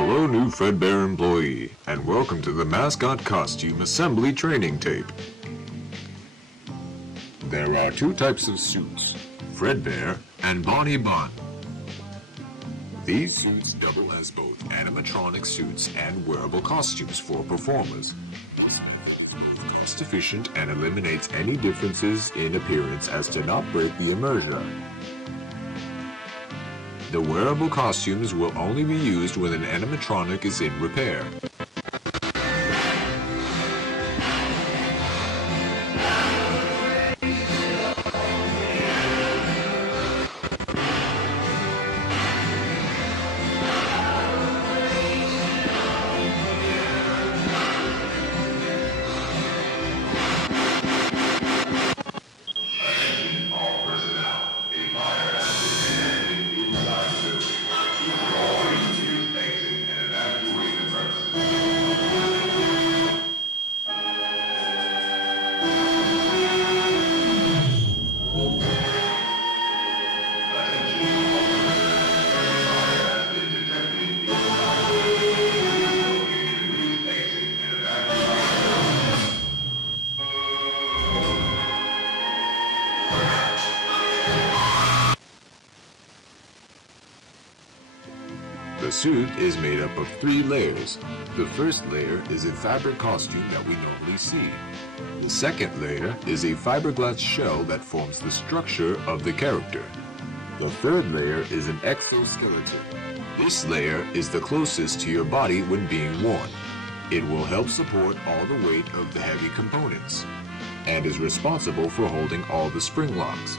Hello, new Fredbear employee, and welcome to the Mascot Costume Assembly Training Tape. There are two types of suits, Fredbear and Bonnie Bun. These suits double as both animatronic suits and wearable costumes for performers. This method is both cost efficient and eliminates any differences in appearance as to not break the immersion. The wearable costumes will only be used when an animatronic is in repair. The suit is made up of 3 layers. The first layer is a fabric costume that we normally see. The second layer is a fiberglass shell that forms the structure of the character. The third layer is an exoskeleton. This layer is the closest to your body when being worn. It will help support all the weight of the heavy components and is responsible for holding all the spring locks.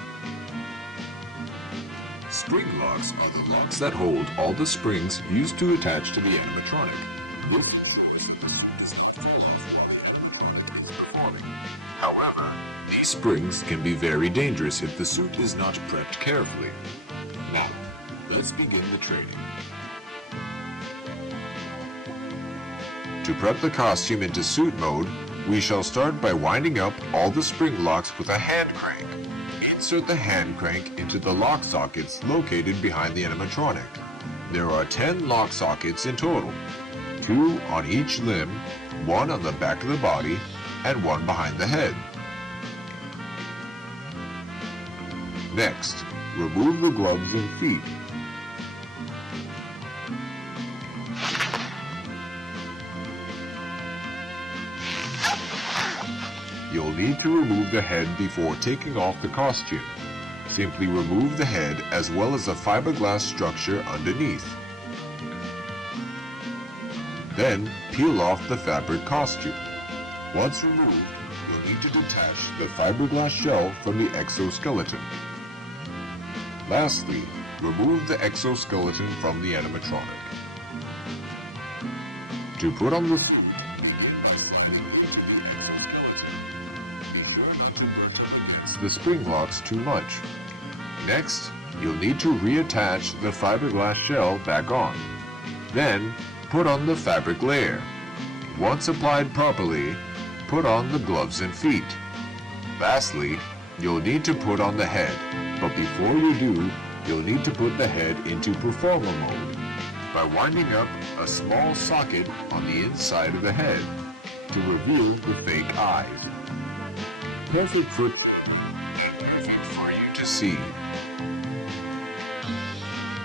Spring locks are the locks that hold all the springs used to attach to the animatronic. However, these springs can be very dangerous if the suit is not prepped carefully. Now, let's begin the training. To prep the costume into suit mode, we shall start by winding up all the spring locks with a hand crank. Insert the hand crank into the lock sockets located behind the animatronic. There are 10 lock sockets in total, 2 on each limb, 1 on the back of the body, and 1 behind the head. Next, remove the gloves and feet. You'll need to remove the head before taking off the costume. Simply remove the head as well as the fiberglass structure underneath. Then peel off the fabric costume. Once removed, you'll need to detach the fiberglass shell from the exoskeleton. Lastly, remove the exoskeleton from the animatronic. To put on the suit, the spring locks too much. Next, you'll need to reattach the fiberglass shell back on. Then, put on the fabric layer. Once applied properly, put on the gloves and feet. Lastly, you'll need to put on the head, but before you do, you'll need to put the head into performer mode by winding up a small socket on the inside of the head to reveal the fake eyes. Perfect for you to see.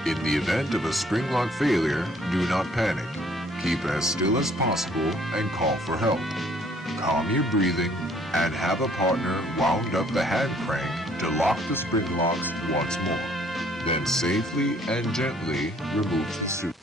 In the event of a spring lock failure, do not panic. Keep as still as possible and call for help. Calm your breathing and have a partner wound up the hand crank to lock the spring locks once more. Then safely and gently remove the suit.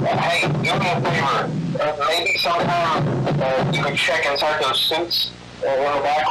Hey, do me a favor. Maybe sometime you could check inside those suits in the back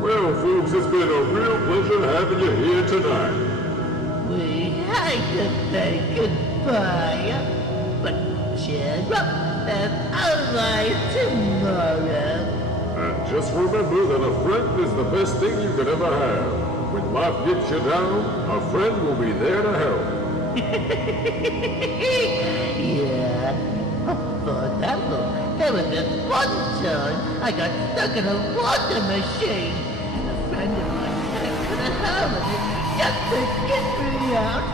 Well, folks, it's been a real pleasure having you here tonight. We hate to say goodbye, but cheer up, there's always tomorrow. And just remember that a friend is the best thing you could ever have. When life gets you down, a friend will be there to help. Yeah. Oh, for example, there was this one time I got stuck in a water machine. And a friend of mine had to put a hole in it just to get me out.